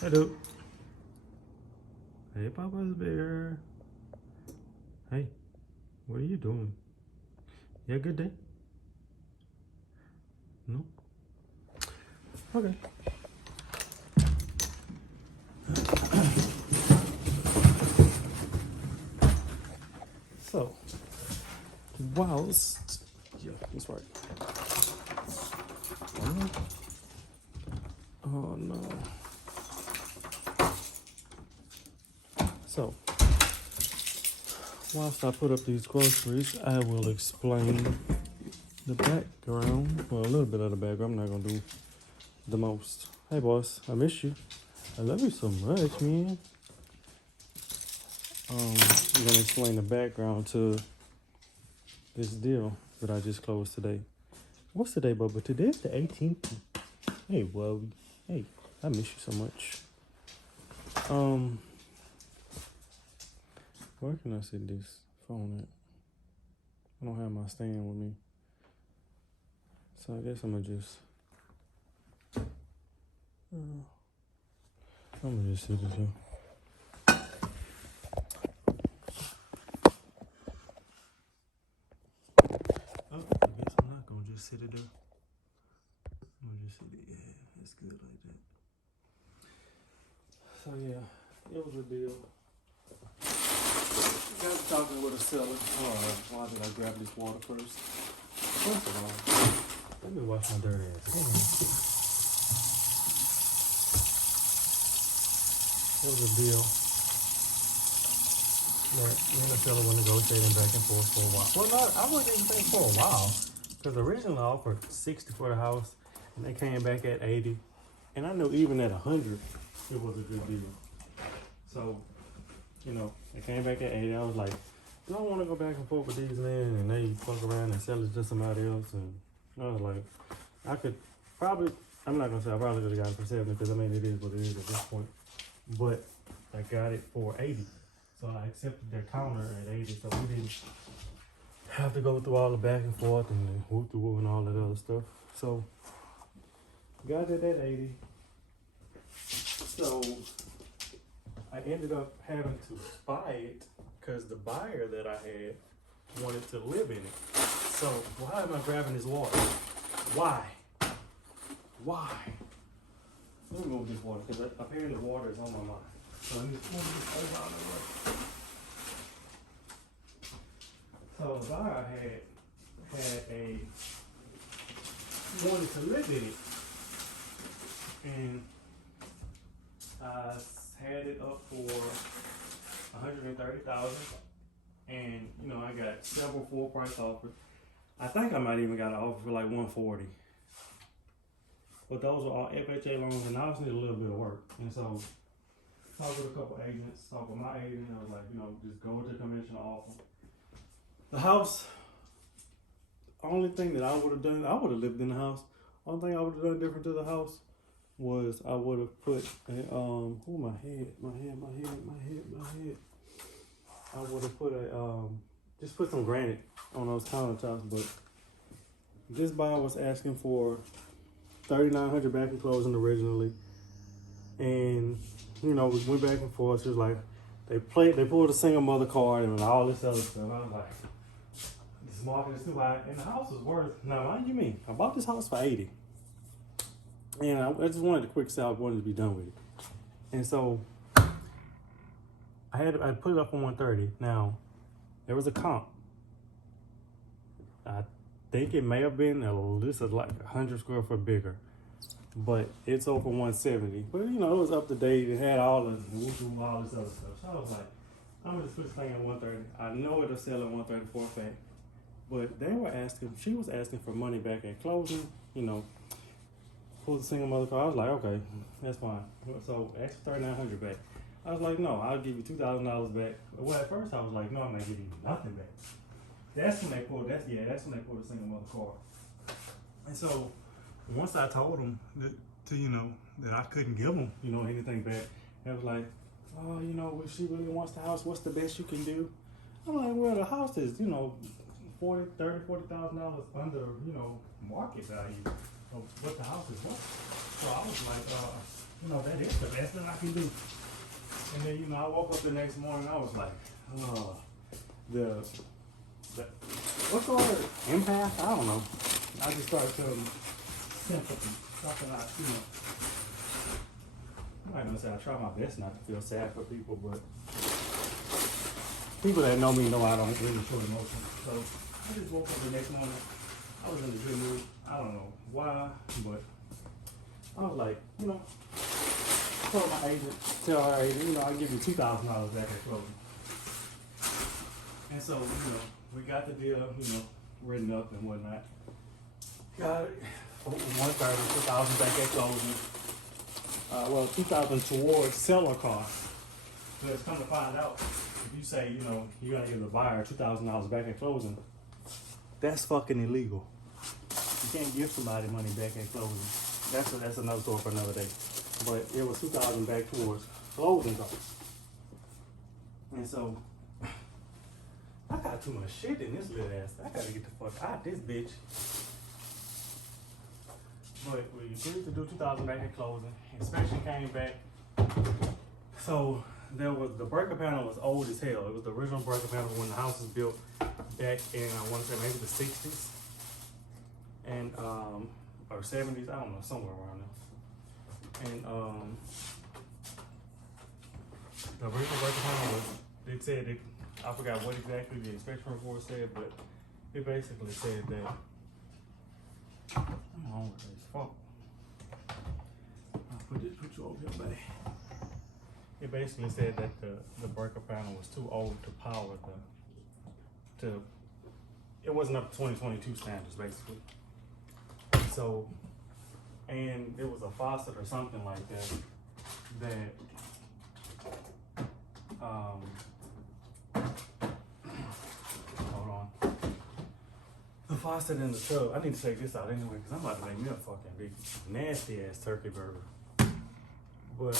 Hello. Hey, Papa's Bear. Hey, what are you doing? You had a good day? No? Okay. So, whilst. Yeah, that's right. Oh no. So, whilst I put up these groceries, I will explain the background. Well, a little bit of the background. I'm not gonna do the most. Hey, boss, I miss you. I love you so much, man. I'm gonna explain the background to this deal that I just closed today. What's today, Bubba? Today's the 18th. Hey, well, hey, I miss you so much. Um, where can I sit this phone at? I don't have my stand with me, so I guess I'm gonna just sit it here. Oh, I guess I'm not gonna just sit it there. I'm gonna just sit it. Yeah, it's good like that. So yeah, it was a deal. Got talking with a seller. Why did I grab this water first? First of all, let me wash my dirty ass. It was a deal that me and the seller were negotiating back and forth for a while. Well, not, I wasn't even thinking for a while. Because originally I offered 60 for the house, and they came back at 80. And I knew even at 100, it was a good deal. So, you know, they came back at 80. I was like, do I want to go back and forth with these men? And they fuck around and sell it to somebody else. And I was like, I could probably, I'm not going to say I probably could have got it for 70, because I mean, it is what it is at this point. But I got it for 80. So I accepted their counter at 80. So we didn't have to go through all the back and forth and the whoop the whoop and all that other stuff. So got it at 80. So I ended up having to buy it because the buyer that I had wanted to live in it. So why am I grabbing this water? Why? Let me move this water because apparently water is on my mind. So let me move this over out of the way. So the buyer had a wanted to live in it, and I had it up for $130,000, and you know I got several full price offers. I think I might even got an offer for like $140, but those are all FHA loans, and I just need a little bit of work. And so talked with a couple agents, talked with my agent, and I was like, you know, just go with the conventional offer. The house, only thing that I would have done, I would have lived in the house. Only thing I would have done different to the house was I would have put a my head. I would have put a just put some granite on those countertops. But this buyer was asking for $3,900 back and closing originally, and you know we went back and forth. She was like, they pulled a single mother card and all this other stuff. I was like, this market is too high, and the house was worth. Now mind you, I bought this house for 80. And I just wanted a quick sale. I wanted to be done with it. And so I put it up on 130. Now, there was a comp. I think it may have been this is like 100 square foot bigger. But it's over 170. But you know, it was up to date. It had all all this other stuff. So I was like, I'm gonna just put this thing at 130. I know it'll sell at 130 for a fact. But she was asking for money back at closing, you know. Pulled the single mother card. I was like, okay, that's fine. So asked for $3,900 back. I was like, no, I'll give you $2,000 back. Well, at first I was like, no, I'm not giving you nothing back. That's when they pulled the single mother card. And so once I told them that I couldn't give them, anything back, I was like, oh, if she really wants the house, what's the best you can do? I'm like, well, the house is, $40,000 under, market value of what the house is worth. So I was like, you know, that is the best that I can do. And then, you know, I woke up the next morning, I was like, oh, the what's the word? Empath? I don't know. I just started feeling sympathy. Something like, you know, I'm not gonna say I try my best not to feel sad for people, but people that know me know I don't really show emotion. So I just woke up the next morning. I was in a good mood. I don't know why, but I was like, you know, told my agent, tell her agent, you know, I'll give you $2,000 back at closing. And so, you know, we got the deal, you know, written up and whatnot. Got it. 130, 2,000 back at closing. Well, 2,000 towards seller costs. So it's come to find out, if you say, you know, you gotta give the buyer $2,000 back at closing, that's fucking illegal. You can't give somebody money back at closing. That's another story for another day. But it was 2,000 back towards closing costs. And so I got too much shit in this little ass. I gotta get the fuck out this bitch. But we agreed to do 2,000 back at closing. Inspection came back. So there was, the breaker panel was old as hell. It was the original breaker panel when the house was built back in, I want to say maybe the 60s and or 70s. I don't know, somewhere around there. And the original breaker panel was, it said it, I forgot what exactly the inspection report said, but it basically said that, I'm hungry as fuck. I'll put you over here, buddy. It basically said that the breaker panel was too old to power it wasn't up to 2022 standards, basically. So, and it was a faucet or something like that, hold on. The faucet in the tub, I need to take this out anyway, because I'm about to make me a fucking big, nasty ass turkey burger. But,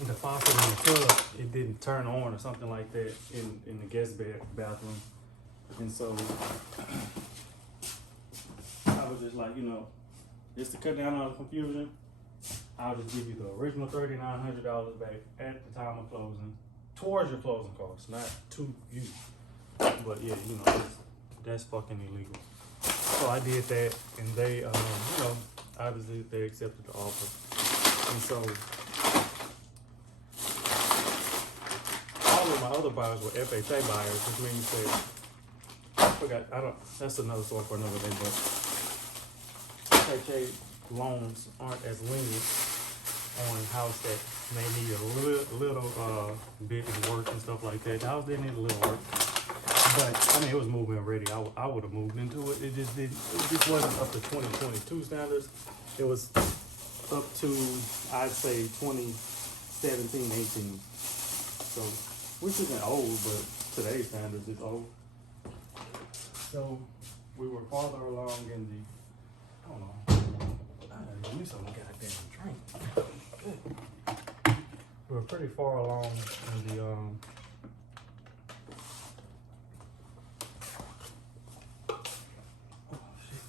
the faucet in the tub, it didn't turn on or something like that in the guest bathroom. And so I was just like, you know, just to cut down all the confusion, I'll just give you the original $3,900 back at the time of closing, towards your closing costs, not to you. But yeah, you know, that's fucking illegal. So I did that, and they, you know, obviously they accepted the offer. And so all of my other buyers were FHA buyers, which means that, that's another story for another day, but FHA loans aren't as lenient on a house that may need a little bit of work and stuff like that. The house did need a little work, but I mean, it was moving ready. I would have moved into it. It just wasn't up to 2022 standards. It was up to, I'd say, 2017, 18. So, which isn't old, but today's standards is old. So we were farther along in the, I don't know, I gotta give me some goddamn drink. We were pretty far along in the, oh shit.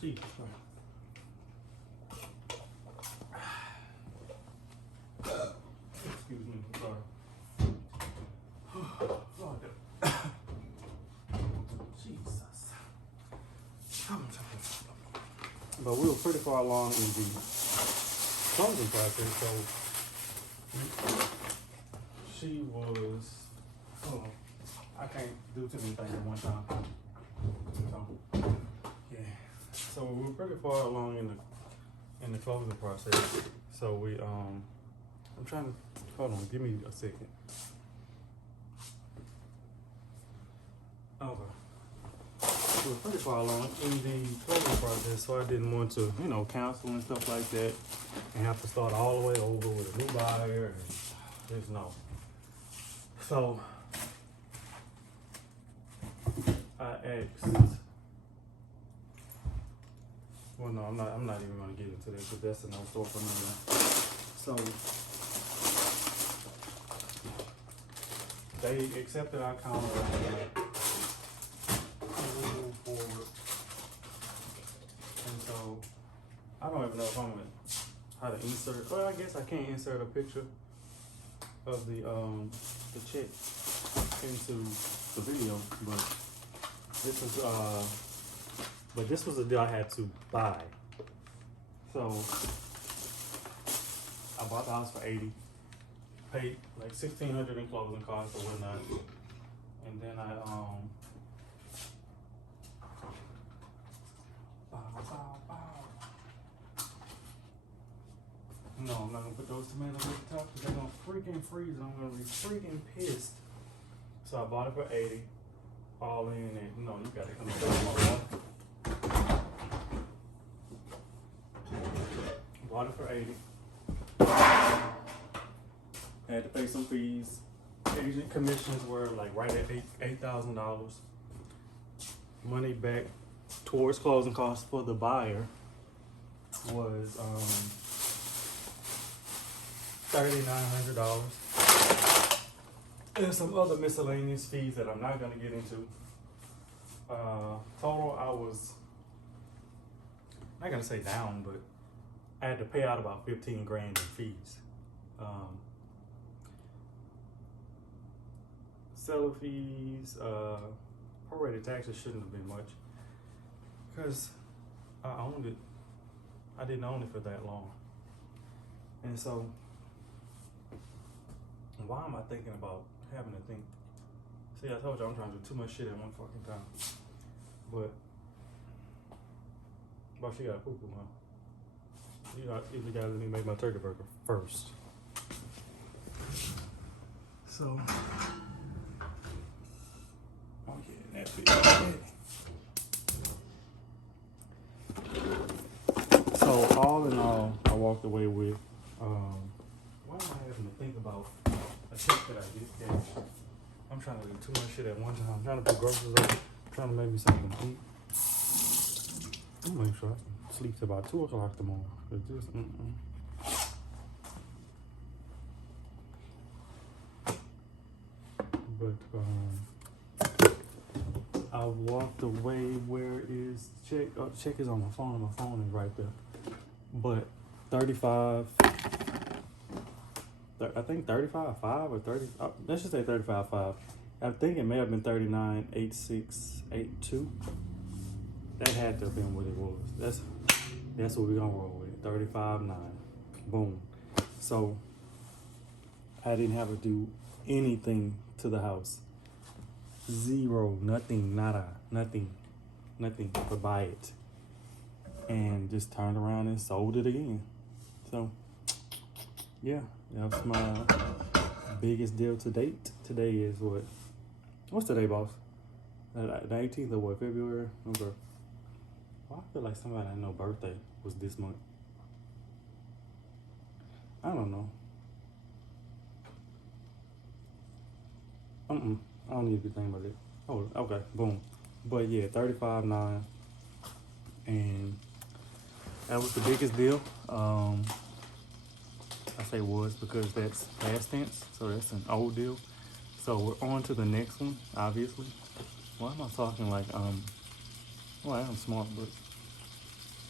Jesus Christ. Excuse me, I'm sorry. Jesus. But we were pretty far along in the closing process, so she was, oh, I can't do too many things at one time. So, yeah. So we were pretty far along in the closing process. So we, I'm trying to, hold on, give me a second. Okay. We were pretty far along in the closing process, so I didn't want to, you know, cancel and stuff like that and have to start all the way over with a new buyer and just no. So I asked, well no, I'm not even gonna get into that because that's another story for another. So they accepted our counter forward. And so I don't even know if I'm gonna how to insert. Well, I guess I can't insert a picture of the check into the video, but this is this was a deal I had to buy. So I bought the house for 80, paid like 1,600 in closing costs or whatnot, and then I no, I'm not gonna put those tomatoes at the top because they're gonna freaking freeze and I'm gonna be freaking pissed. So I bought it for 80, all in it. No, you gotta come to bought it for 80. Had to pay some fees. Agent commissions were like right at $8,000. Money back towards closing costs for the buyer was $3,900. And some other miscellaneous fees that I'm not gonna get into. Total, I was not gonna say down, but I had to pay out about 15 grand in fees. Seller fees, prorated taxes shouldn't have been much because I owned it. I didn't own it for that long. And so, why am I thinking about having to think? See, I told you I'm trying to do too much shit at one fucking time. But she got a poo-poo, huh? You know, you guys let me make my turkey burger first. So, oh yeah, that feels good. So all in all, I walked away with, why am I having to think about a check that I get cash? I'm trying to do too much shit at one time. I'm trying to put groceries up, trying to make me something to eat. I'm gonna make sure I can sleep till about 2 o'clock tomorrow. Cause just, But I walked away. Where is the check? Oh, the check is on my phone, and my phone is right there. But 35, I think 35.5 or 30. Let's just say 35.5. I think it may have been 39.8682. That had to have been what it was. That's what we're gonna roll with. 35.9. Boom. So I didn't have to do anything to the house. Zero, nothing, nada, nothing but buy it. And just turned around and sold it again. So yeah, that was my biggest deal to date. Today is what's today, boss? The 18th of what, February? Okay. Well, I feel like somebody I know birthday was this month. I don't know. I don't need to be thinking about it. Oh, okay, boom. But yeah, 35.9. And that was the biggest deal. I say was because that's past tense, so that's an old deal. So we're on to the next one, obviously. Why am I talking like, well, I am smart, but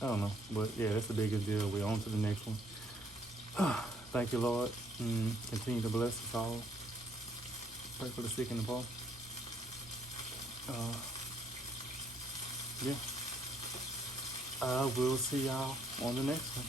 I don't know. But yeah, that's the biggest deal. We're on to the next one. Thank you, Lord. Continue to bless us all. Pray for the sick and the poor. Yeah. I will see y'all on the next one.